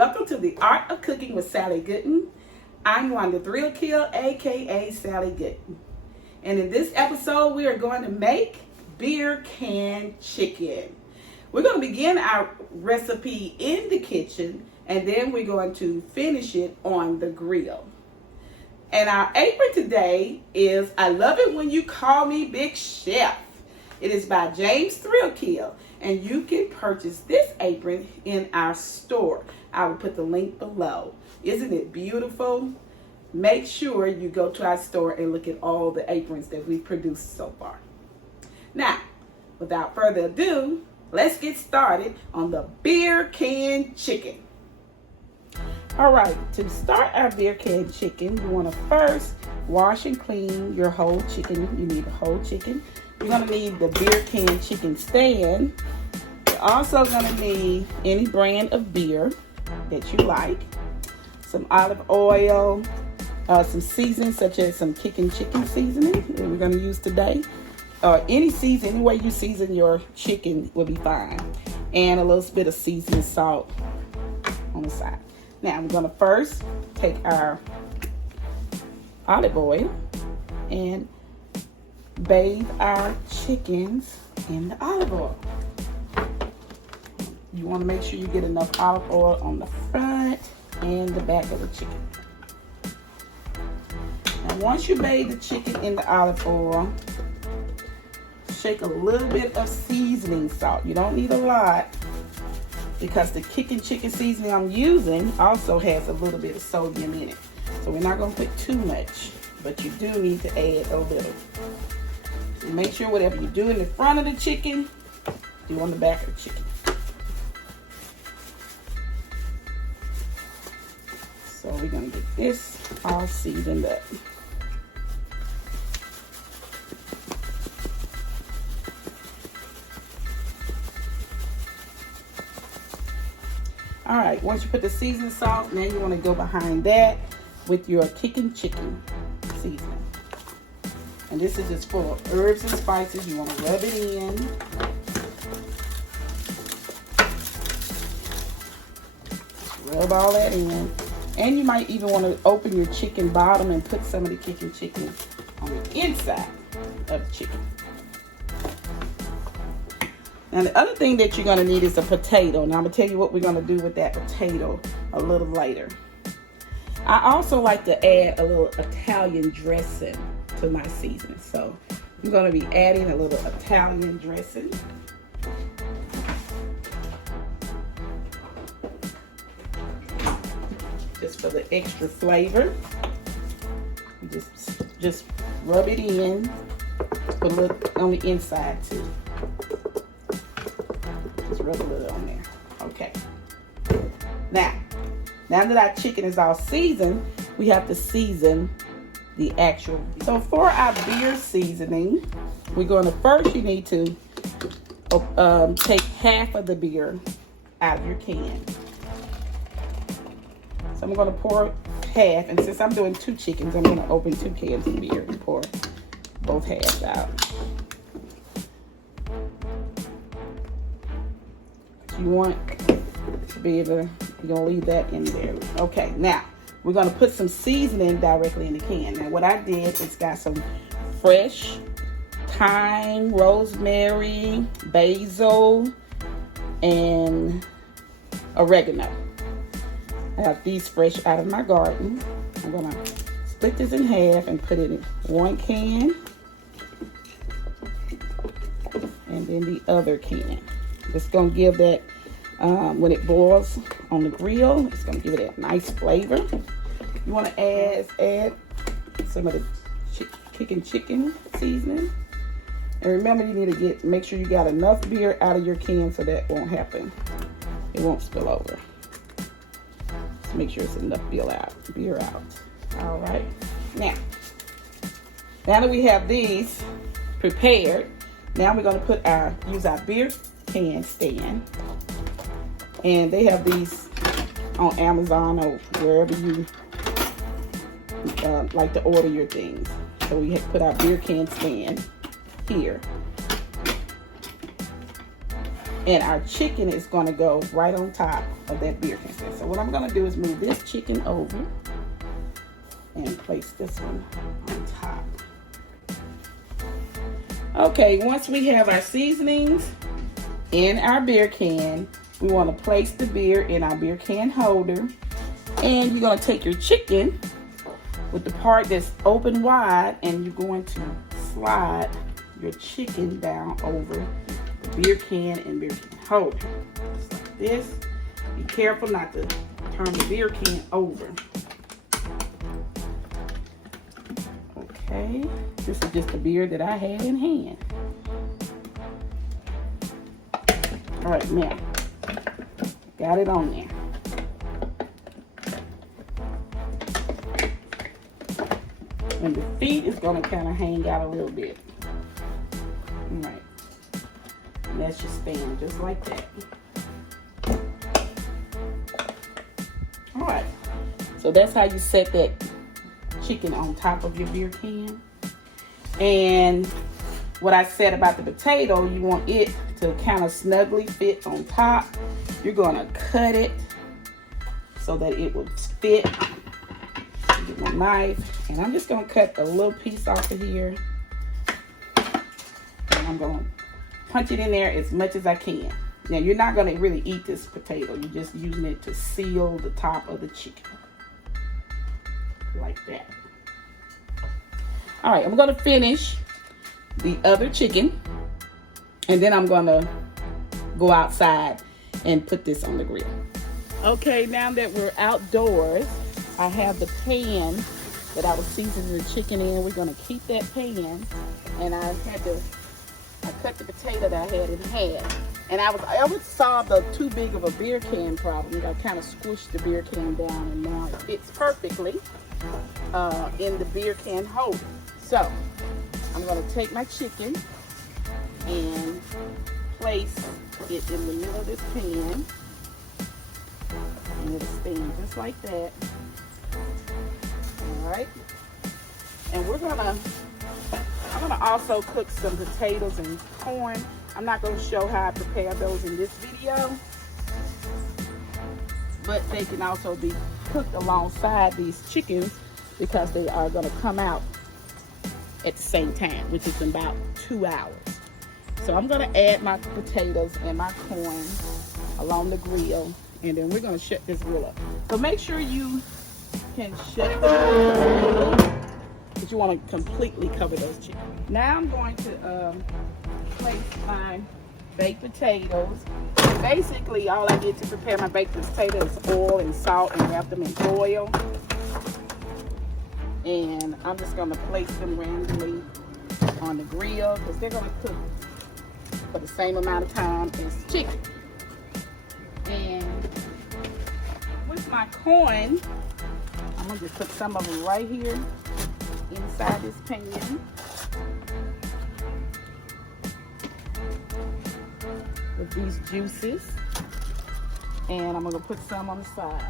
welcome to the Art of Cooking with Sally Gooden. I'm Wanda Threalkill, aka Sally Gooden. And in this episode, we are going to make beer can chicken. We're going to begin our recipe in the kitchen, and then we're going to finish it on the grill. And our apron today is I Love It When You Call Me Big Chef. It is by James Threalkill, and you can purchase this apron in our store. I will put the link below. Isn't it beautiful? Make sure you go to our store and look at all the aprons that we've produced so far. Now, without further ado, let's get started on the beer can chicken. All right, to start our beer can chicken, you want to first wash and clean your whole chicken. You need a whole chicken. You're going to need the beer can chicken stand. You're also going to need any brand of beer that you like, some olive oil, some seasoning such as some chicken seasoning that we're going to use today. Any way you season your chicken will be fine. And a little bit of seasoning salt on the side. Now we're going to first take our olive oil and bathe our chickens in the olive oil. You want to make sure you get enough olive oil on the front and the back of the chicken. Now once you bathe the chicken in the olive oil, shake a little bit of seasoning salt. You don't need a lot because the chicken seasoning I'm using also has a little bit of sodium in it. So we're not going to put too much, but you do need to add a little. So make sure whatever you do in the front of the chicken, do on the back of the chicken. So we're going to get this all seasoned up. All right, once you put the seasoning salt, now you want to go behind that with your chicken seasoning. And this is just full of herbs and spices. You want to rub it in. Rub all that in. And you might even want to open your chicken bottom and put some of the chicken on the inside of the chicken. Now the other thing that you're going to need is a potato. Now I'm going to tell you what we're going to do with that potato a little later. I also like to add a little Italian dressing to my seasoning. So I'm going to be adding a little Italian dressing. Just for the extra flavor. Just rub it in. Put a little on the inside too. Just rub a little on there. Okay. Now that our chicken is all seasoned, we have to season the actual. So for our beer seasoning, we're going to first, you need to take half of the beer out of your can. So I'm going to pour half, and since I'm doing 2 chickens, I'm going to open 2 cans of beer and pour both halves out. You want to be able to, you're going to leave that in there. Okay, now we're going to put some seasoning directly in the can. Now what I did is got some fresh thyme, rosemary, basil, and oregano. I have these fresh out of my garden. I'm going to split this in half and put it in one can. And then the other can. It's going to give that, when it boils on the grill, it's going to give it a nice flavor. You want to add some of the chicken seasoning. And remember, you need to make sure you got enough beer out of your can so that won't happen. It won't spill over. Just make sure it's enough beer out. All right. Now that we have these prepared, now we're going to use our beer can stand. And they have these on Amazon or wherever you like to order your things. So we have put our beer can stand here. And our chicken is going to go right on top of that beer can. So what I'm going to do is move this chicken over and place this one on top. Okay, once we have our seasonings in our beer can, we want to place the beer in our beer can holder. And you're going to take your chicken with the part that's open wide, and you're going to slide your chicken down over the beer can and beer can holder. Just like this. Be careful not to turn the beer can over. Okay, this is just the beer that I had in hand. All right, now, got it on there. And the feet is going to kind of hang out a little bit. All right. And that's just stand just like that. All right. So that's how you set that chicken on top of your beer can. And what I said about the potato, you want it to kind of snugly fit on top. You're going to cut it so that it will fit. Get my knife, and I'm just going to cut a little piece off of here. And I'm going to punch it in there as much as I can. Now, you're not going to really eat this potato. You're just using it to seal the top of the chicken. Like that. All right, I'm going to finish the other chicken. And then I'm going to go outside and put this on the grill. Okay, now that we're outdoors, I have the pan that I was seasoning the chicken in. We're going to keep that pan. And I cut the potato that I had in half. And I would solve the too big of a beer can problem. I kind of squished the beer can down, and now it fits perfectly in the beer can holder. So I'm going to take my chicken and place it in the middle of this pan. And it'll stand just like that. All right. And I'm gonna also cook some potatoes and corn. I'm not gonna show how I prepare those in this video, but they can also be cooked alongside these chickens because they are gonna come out at the same time, which is about 2 hours. So I'm gonna add my potatoes and my corn along the grill, and then we're gonna shut this grill up. So make sure you can shut the grill completely, but you want to completely cover those chickens. Now I'm going to place my baked potatoes. Basically, all I did to prepare my baked potatoes is oil and salt and wrap them in foil. And I'm just going to place them randomly on the grill because they're going to cook for the same amount of time as the chicken. And with my corn, I'm going to just put some of them right here inside this pan. With these juices. And I'm going to put some on the side.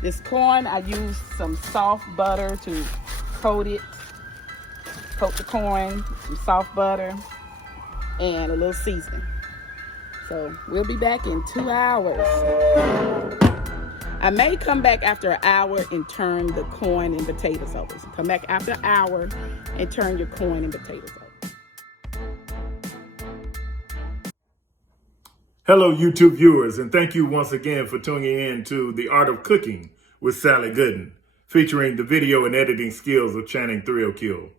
This corn, I used some soft butter to coat it. Coat the corn, some soft butter, and a little seasoning. So we'll be back in 2 hours. I may come back after an hour and turn the corn and potatoes over. So come back after an hour and turn your corn and potatoes over. Hello, YouTube viewers, and thank you once again for tuning in to The Art of Cooking with Sally Gooden, featuring the video and editing skills of Channing Threalkill.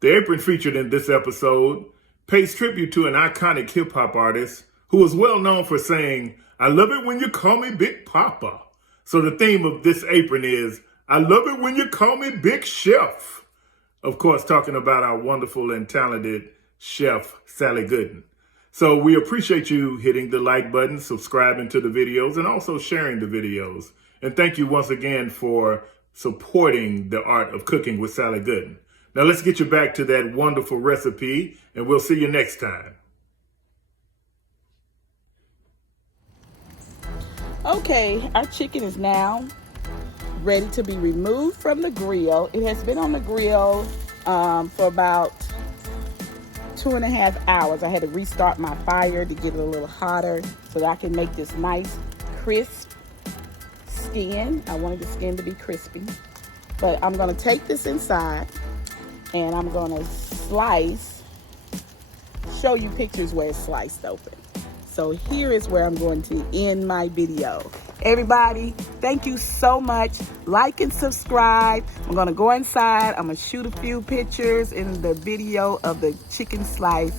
The apron featured in this episode pays tribute to an iconic hip-hop artist who is well known for saying, "I love it when you call me Big Papa." So the theme of this apron is, "I love it when you call me Big Chef." Of course, talking about our wonderful and talented chef, Sally Gooden. So we appreciate you hitting the like button, subscribing to the videos, and also sharing the videos. And thank you once again for supporting The Art of Cooking with Sally Gooden. Now let's get you back to that wonderful recipe, and we'll see you next time. Okay, our chicken is now ready to be removed from the grill. It has been on the grill for about 2.5 hours. I had to restart my fire to get it a little hotter so that I can make this nice crisp skin. I wanted the skin to be crispy. But I'm going to take this inside and I'm going to show you pictures where it's sliced open. So here is where I'm going to end my video. Everybody, thank you so much. Like and subscribe. I'm going to go inside. I'm going to shoot a few pictures in the video of the chicken slice.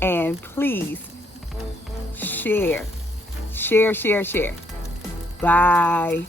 And please share. Share. Bye.